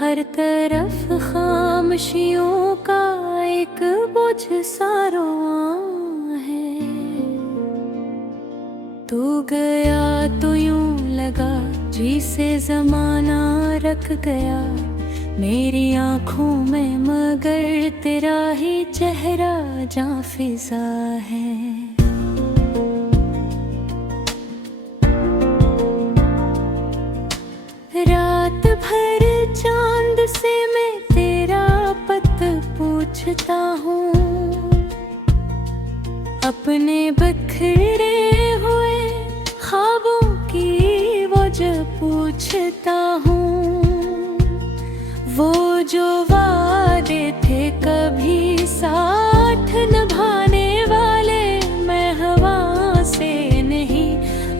हर तरफ खामोशियों का एक बोझ सा रोआं है। तू गया तो यूं लगा जिसे जमाना रख गया मेरी आंखों में, मगर तेरा ही चेहरा जां फिजा है। रात भर चांद से मैं तेरा पत पूछता हूँ, अपने बिखरे हुए ख्वाबों की वजह पूछता हूँ। वो जो वादे थे कभी साथ निभाने वाले, मैं हवा से नहीं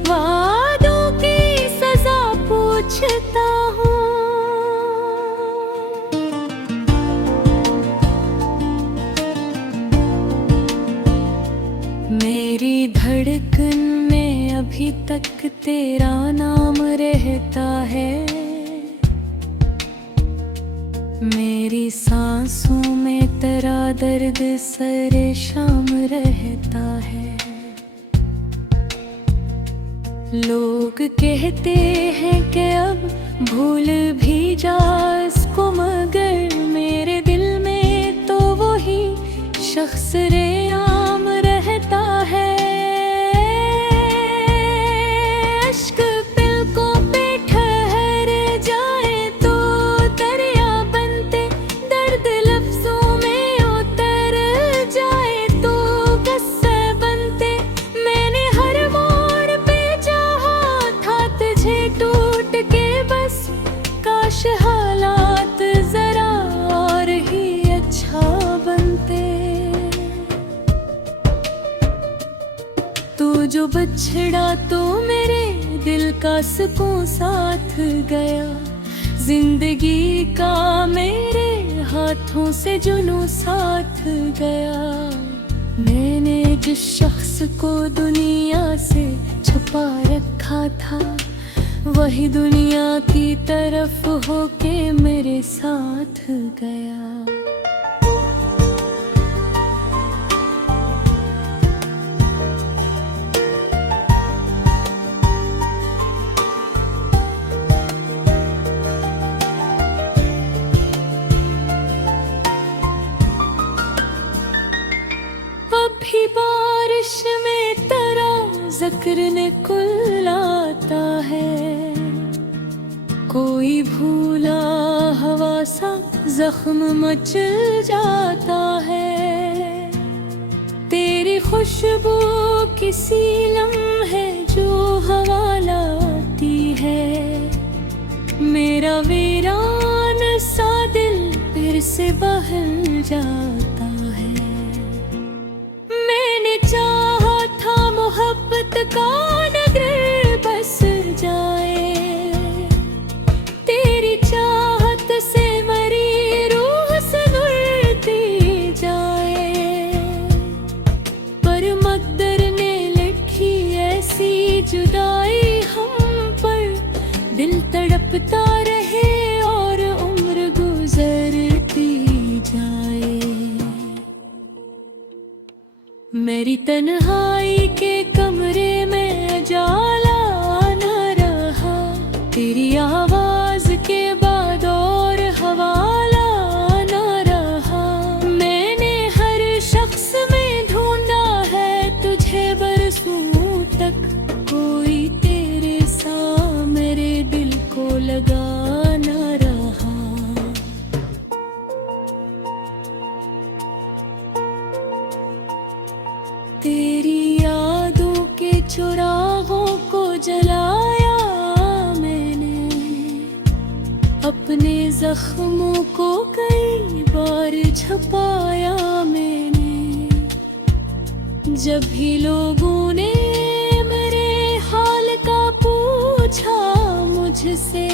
वादों की सजा पूछता हूँ। मेरी धड़कन में अभी तक तेरा नाम रहता है, मेरी सांसों में तेरा दर्द सरे शाम रहता है। लोग कहते हैं कि अब भूल भी जा इसको, मगर मेरे दिल में तो वही शख्स रेआम रहता है। अश्क पलकों पे ठहर जाए तो दरिया बनते, दर्द लफ्जों में उतर जाए तो किस्से बनते। मैंने हर मोड़ पे चाहा था तुझे टूट के, बस काश हालात जरा और ही अच्छा बनते। तू जो बछड़ा तो मेरे दिल का सुकून साथ गया, जिंदगी का मेरे हाथों से जुनून साथ गया। मैंने जिस शख्स को दुनिया से छुपा रखा था, वही दुनिया की तरफ होके मेरे साथ गया। अभी बारिश में तेरा जिक्र निकल आता है, कोई भूला हवा सा जख्म मचल जाता है। तेरी खुशबू किसी लम्हे जो हवा लाती है, मेरा वीरान सा दिल फिर से बहल जाता है। मैंने चाहा था मोहब्बत का नगर बस जाए, तेरी चाहत से मरी रूह संवरती जाए। पर मकदर ने लिखी ऐसी जुदाई हम पर, दिल तड़पता रहे और उम्र गुजरती जाए। मेरी तन्हाई के कमरे में जाला न रहा, तेरी आवाज के बाद और हवाला न रहा। मैंने हर शख्स में ढूंढा है तुझे बरसों तक, कोई तेरे सा मेरे दिल को लगा न रहा। तेरी यादों के चुराहों को जलाया मैंने, अपने जख्मों को कई बार छुपाया मैंने। जब भी लोगों ने मेरे हाल का पूछा मुझसे,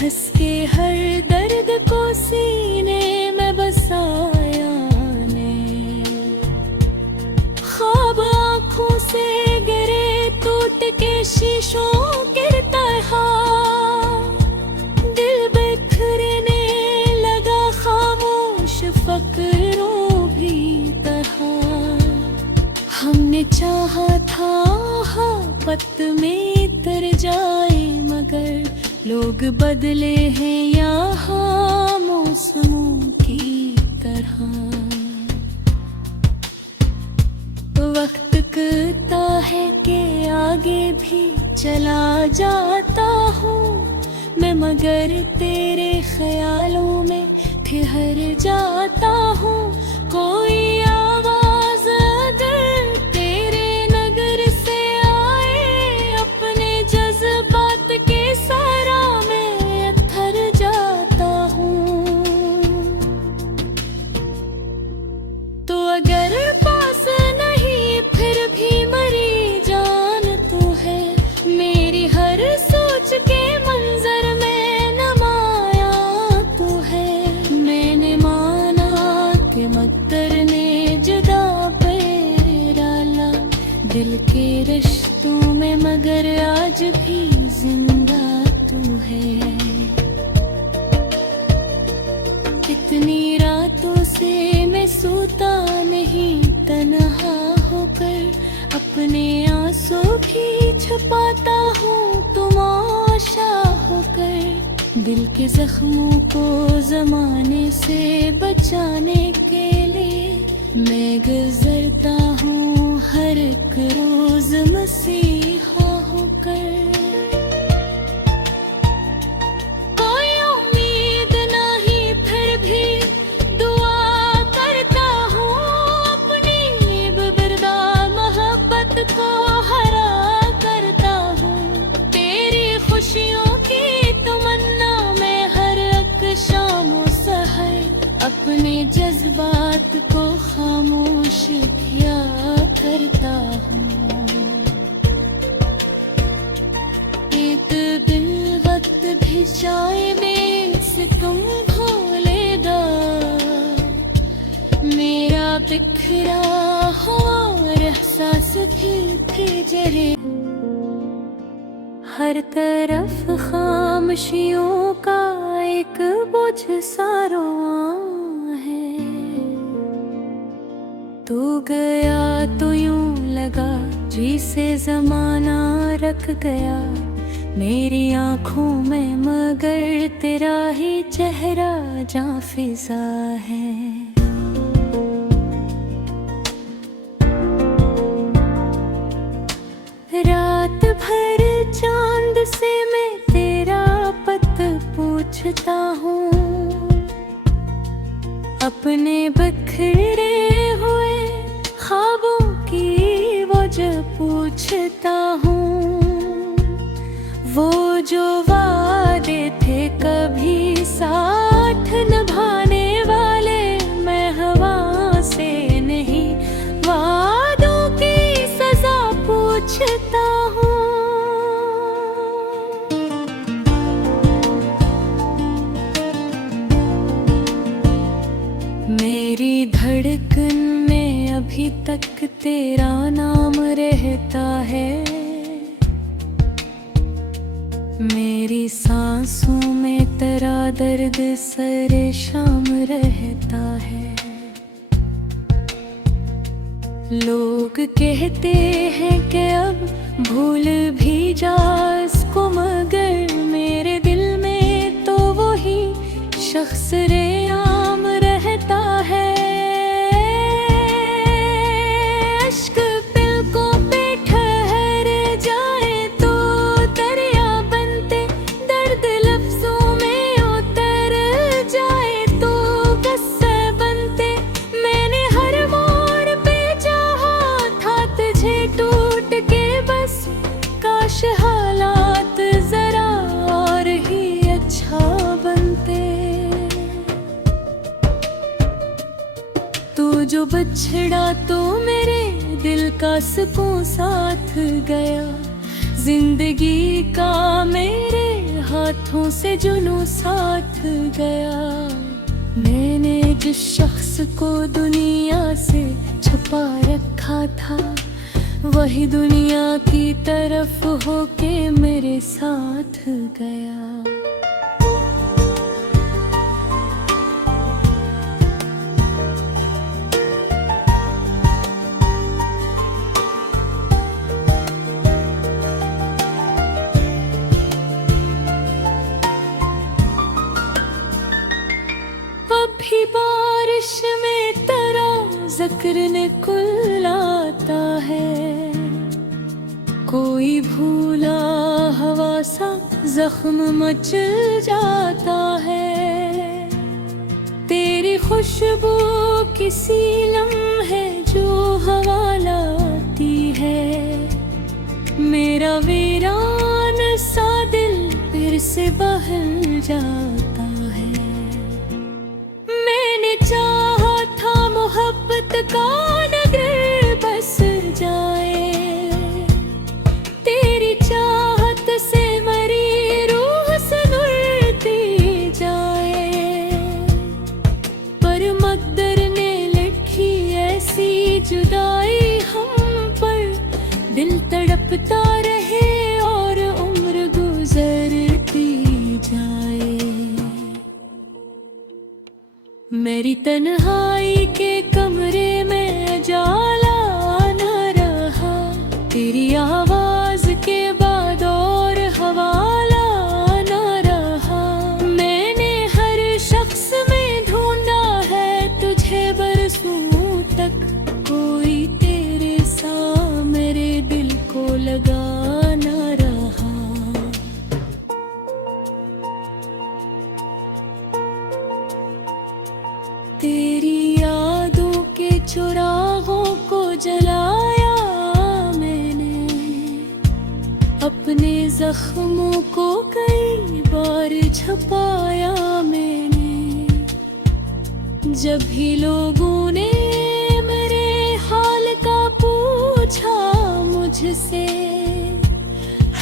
हंस के हर दर्द को सीने में बसाया ने। ख्वाब आँखों से गिरे टूट के शीशों के तरह, दिल लोग बदले हैं यहाँ मौसमों की तरह। वक्त कहता है कि आगे भी चला जाता हूँ मैं, मगर तेरे ख्यालों में ठहर जाता हूँ। कोई आवाज अगर तेरे नगर से आए, अपने जज्बात के सारा में थर जाता हूँ। तो अगर पास नहीं फिर भी मरी जान तू है, मेरी हर सोच के मंजर में नमाया तू है। मैंने माना कि मकदर ने जुदा पैर डाला दिल के रिश्तों में, मगर आज भी जिंदा तू है। कितनी रातों से मैं सोता नहीं तन्हा होकर, अपने आंसू भी छुपाता हूँ तुम आशा होकर। दिल के जख्मों को जमाने से बचाने के लिए मैं गुजरता हूँ हर एक रोज मसीहा होकर। कोई उम्मीद नहीं फिर भी दुआ करता हूँ, अपनी बेदर्दा मोहब्बत को हरा करता हूँ। तेरी खुशियों की तमन्ना में हर एक शाम सहर अपने जज्बात को खामोश किया करता हूँ। एक दिन वक्त भी जाए में से तुम भूलेगा, मेरा बिखरा हुआ एहसास भी जरे। हर तरफ खामोशियों का एक बोझ सारो है। तू गया तो यूं लगा जिसे जमाना रख गया मेरी आँखों में, मगर तेरा ही चेहरा जहाँ फिजा है। रात भर चांद से मैं तेरा पत पूछता हूँ, अपने बिखरे हुए ख्वाबों की वजह पूछता हूँ। वो जो वादे थे कभी साथ निभाने वाले, मैं हवा से नहीं वादों की सजा पूछता हूँ। मेरी धड़कन में अभी तक तेरा नाम रहता है, मेरी सांसों में तेरा दर्द सरे शाम रहता है। लोग कहते हैं कि अब भूल भी जा इसको, मगर मेरे दिल में तो वही शख्स रेआम रहता है। अश्क पलकों पे ठहर जाए तो दरिया बनते, दर्द लफ्जों में उतर जाए तो किस्से बनते। मैंने हर मोड़ पे चाहा था तुझे टूट के, बस काश हालात जरा और ही अच्छा बनते। तू जो बछड़ा तो मेरे दिल का सुकून साथ गया, जिंदगी का मेरे हाथों से जुनून साथ गया। मैंने जिस शख्स को दुनिया से छुपा रखा था, वही दुनिया की तरफ होके मेरे साथ गया। कभी बारिश में तेरा जिक्र निकल आता है, कोई भूला हवा सा जख्म मचल जाता है। तेरी खुशबू किसी लम्हे जो हवा लाती है, मेरा वीरान सा दिल फिर से बहल जाता है। मैंने चाहा था मोहब्बत का नगर बस जाए, तेरी चाहत से मरी रूह सनुरती जाए। पर मकदर ने लिखी ऐसी जुदाई हम पर, दिल तड़पता रहे और उम्र गुजरती जाए। मेरी तन्हाई के कमरे में उजाला न रहा, तेरी आवाज के बाद और हवाला न रहा। मैंने हर शख्स में ढूंढा है तुझे बरसों तक, कोई तेरे सा मेरे दिल को लगा न रहा। तेरी यादों के चुरागों को जलाया मैंने, अपने जख्मों को कई बार छुपाया मैंने। जब भी लोगों ने मेरे हाल का पूछा मुझसे,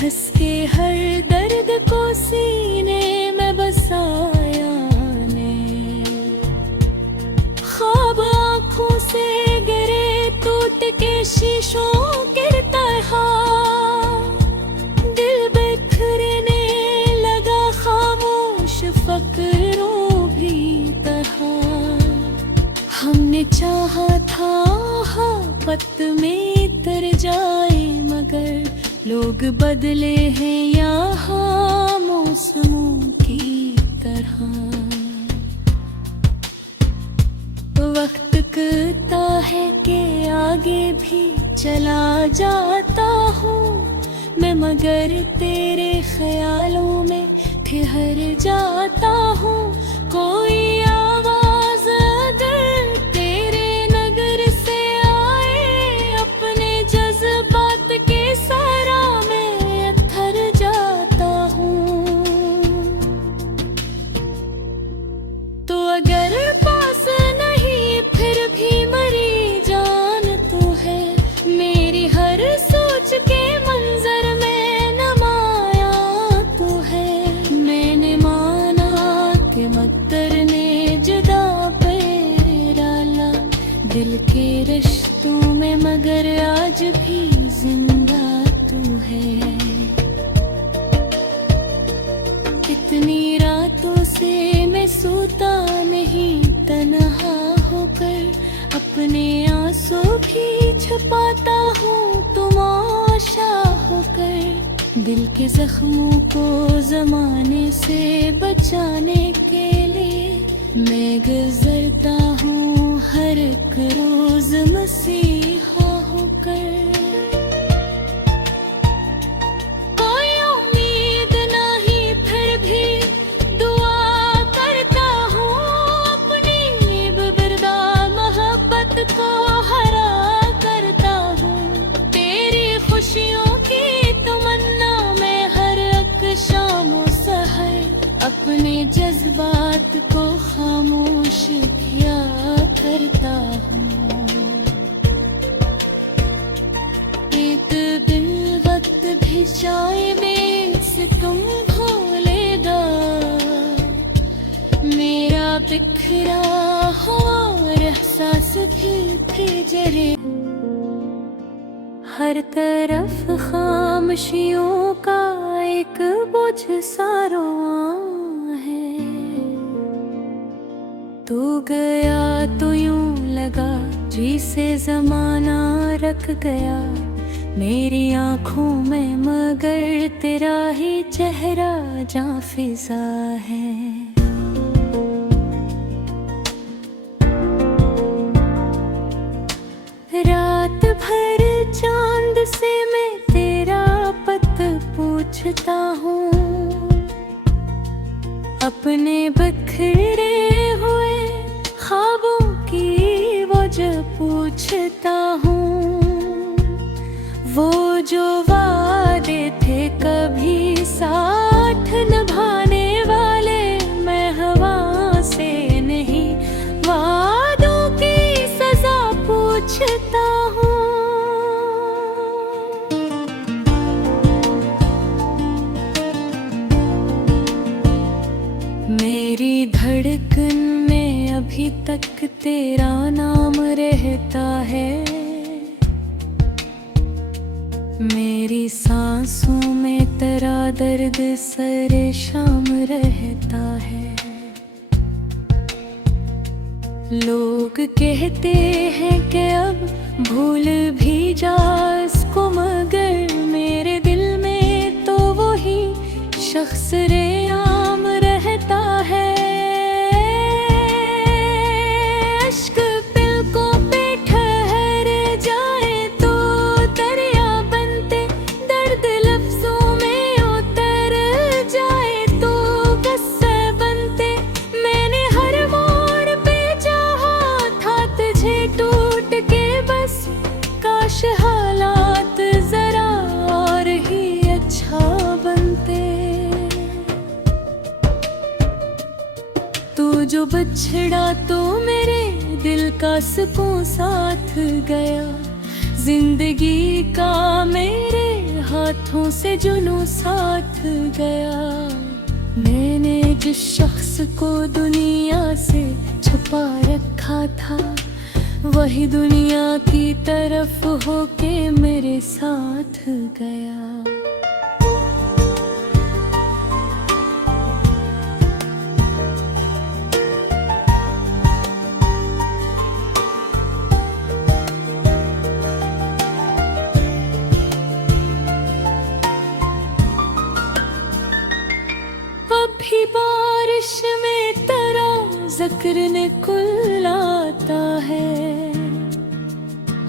हंस के हर दर्द को सीने में बसाया ने। ख्वाब आँखों से गिरे टूट के शीशों के तरह, दिल बिखरने लगा खामोश फकरों भी तरह। हमने चाहा था आफत में तर जाए, मगर लोग बदले हैं यहाँ मौसमों की तरह। वक्त कहता है कि आगे भी चला जाता हूँ मैं, मगर तेरे ख्यालों में ठहर जाता हूँ। कोई आवाज अगर तेरे नगर से आए, अपने जज्बात के सारा में थर जाता हूँ। तो अगर पास नहीं फिर भी मरी जान तो है, मेरी हर सोच के मंजर में नमाया तो है। मैंने माना कि मकदर ने जुदा पैर डाला दिल के रिश्तों में, मगर आज भी जिंदा तू है। इतनी रातों से मैं सोता नहीं तन्हा होकर, अपने आंसू भी छुपाता हूँ तुम आशा होकर। दिल के जख्मों को जमाने से बचाने के लिए मैं गुजरता हूँ हर एक रोज मसीहा होकर। कोई उम्मीद नहीं फिर भी दुआ करता हूँ, अपनी बेदर्दा मोहब्बत को हरा करता हूँ। तेरी खुशियों की तमन्ना में हर एक शाम और सहर अपने जज्बात को खामोश किया करता हूँ। एक दिन वक्त भी जाए में से तुम भूलेगा, मेरा बिखरा हुआ एहसास भी जरे। हर तरफ खामोशियों का एक बोझ सा रोआं है, तू गया तो यूं लगा जिसे जमाना रख गया मेरी आँखों में, मगर तेरा ही चेहरा जां फिजा है। भर चांद से मैं तेरा पत पूछता हूँ, अपने बिखरे हुए ख्वाबों की वजह पूछता हूँ। वो जो वादे थे कभी साथ निभाने वाले, मैं हवा से नहीं वादों की सजा पूछता हूँ। मेरी धड़कन में अभी तक तेरा नाम रहता है, मेरी सांसों में तेरा दर्द सरे शाम रहता है। लोग कहते हैं कि अब भूल भी जा इसको, मगर मेरे दिल में तो वही शख्स रेआम रहता है। अश्क पलकों पे ठहर जाए तो दरिया बनते, दर्द लफ्जों में उतर जाए तो किस्से बनते। मैंने हर मोड़ पे चाहा था तुझे टूट के, बस काश हालात जरा और ही अच्छा बनते। तू जो बछड़ा तो मेरे दिल का सुकून साथ गया, जिंदगी का मेरे हाथों से जुनून साथ गया। मैंने जिस शख्स को दुनिया से छुपा रखा था, वही दुनिया की तरफ होके मेरे साथ गया। अभी बारिश में तेरा जिक्र निकल आता है,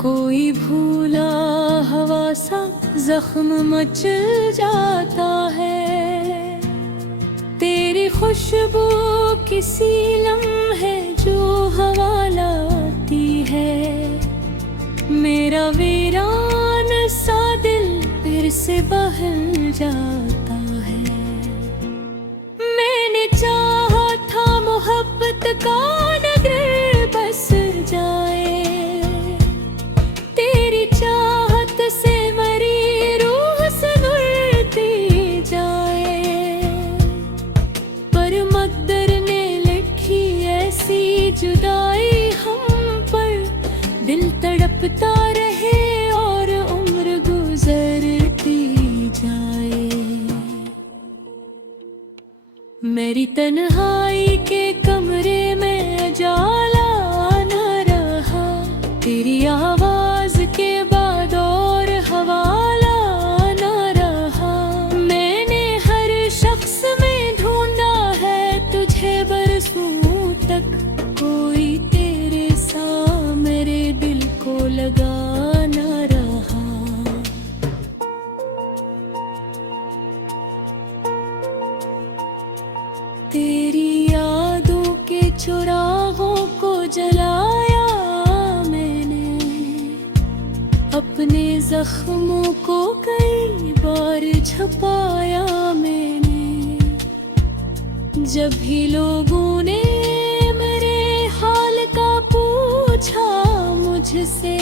कोई भूला हवा सा जख्म मचल जाता है। तेरी खुशबू किसी लम्हे जो हवा लाती है, मेरा वीरान सा दिल फिर से बहल जाता है। मैंने चाहा था मोहब्बत का नगर बस जाए, तेरी चाहत से मरी रूह संवरती जाए। पर मकदर ने लिखी ऐसी जुदाई हम पर, दिल तड़पता रहे और उम्र गुजरती जाए। मेरी तन्हाई के कमरे में उजाला न रहा, तेरी आवाज के बाद और हवाला न रहा। मैंने हर शख्स में ढूंढा है तुझे बरसों तक, कोई तेरे सा मेरे दिल को लगा न रहा। तेरी यादों के चुरागों को जलाया मैंने, अपने जख्मों को कई बार छुपाया मैंने। जब भी लोगों ने मेरे हाल का पूछा मुझसे,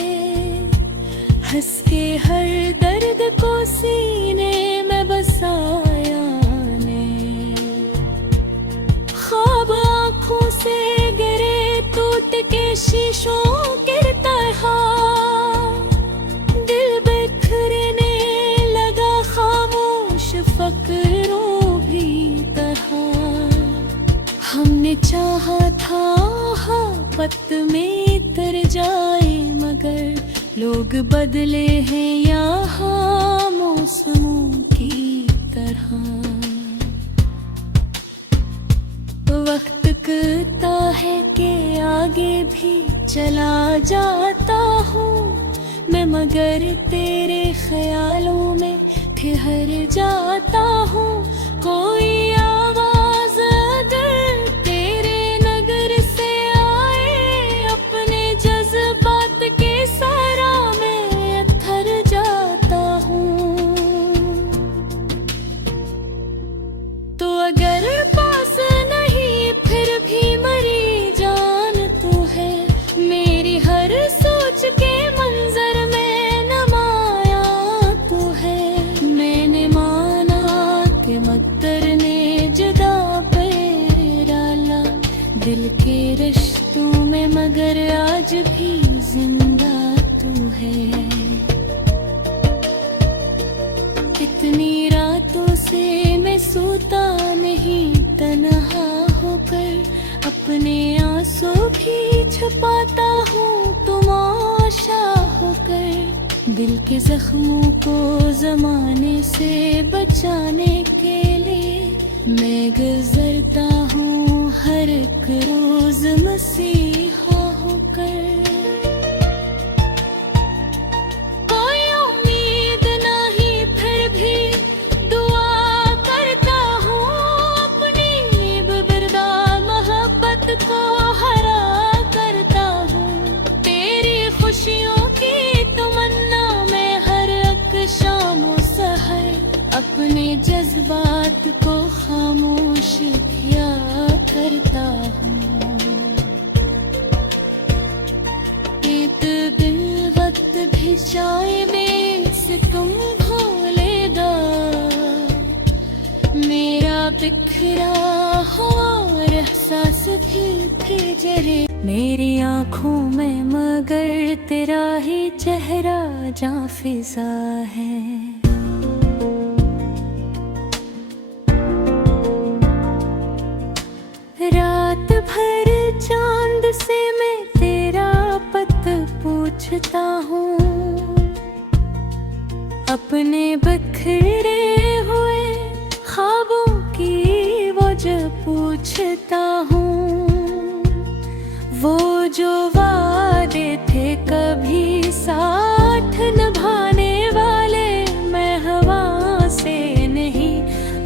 हंस के हर दर्द को सीने में बसाया। ख्वाब आँखों से गिरे टूट के शीशों के तरह, दिल बिखरने लगा खामोश फकरों भी तरह। हमने चाहा था पत में तर जाए, मगर लोग बदले हैं यहाँ मौसमों की तरह। वक्त कहता है कि आगे भी चला जाता हूँ, मैं मगर तेरे ख्यालों में ठहर जाता हूँ। कोई आवाज अगर तेरे नगर से आए, अपने जज्बात के सारा में थर जाता हूँ। तो अगर पास नहीं फिर भी मरी जान तू है, मेरी हर सोच के मंजर में नमाया तू है। मैंने माना कि मकदर ने जुदा पैर डाला दिल के रिश्तों में, मगर आज भी जिंदा तू है। कितनी रातों से मैं सोता नहीं तन्हा होकर, अपने आंसू भी छुपाता हूँ तमाशा होकर। दिल के जख्मों को जमाने से बचाने के लिए मैं गुजरता हूँ हर एक रोज मसीहा होकर। कोई उम्मीद नहीं फिर भी दुआ करता हूँ, अपनी बेदर्दा मोहब्बत को हरा करता हूँ। तेरी खुशियों की तमन्ना में हर एक शाम और सहर अपने जज्बात को खामोश किया करता हूँ। दिल वक्त भी जाए में से तुम भूलेगा, मेरा बिखरा हुआ और एहसास भी जरे। मेरी आँखों में मगर तेरा ही चेहरा जहाँ फिजा है। रात भर चांद से मैं तेरा पत पूछता हूँ, अपने बिखरे हुए ख्वाबों की वजह पूछता हूँ। वो जो वादे थे कभी साथ निभाने वाले, मैं हवा से नहीं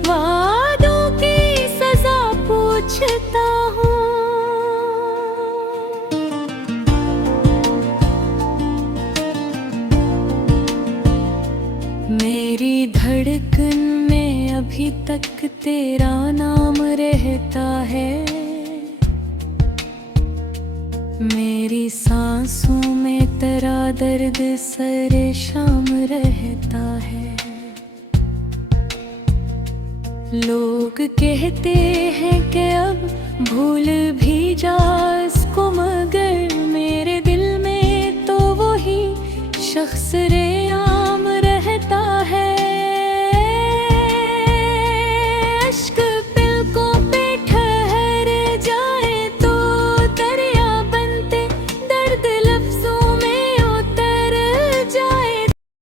वादों की सजा पूछता हूँ। मेरी धड़कन में अभी तक तेरा नाम रहता है, मेरी सांसों में तेरा दर्द सरे शाम रहता है। लोग कहते हैं कि अब भूल भी जा इसको, मगर मेरे दिल में तो वही शख्स रे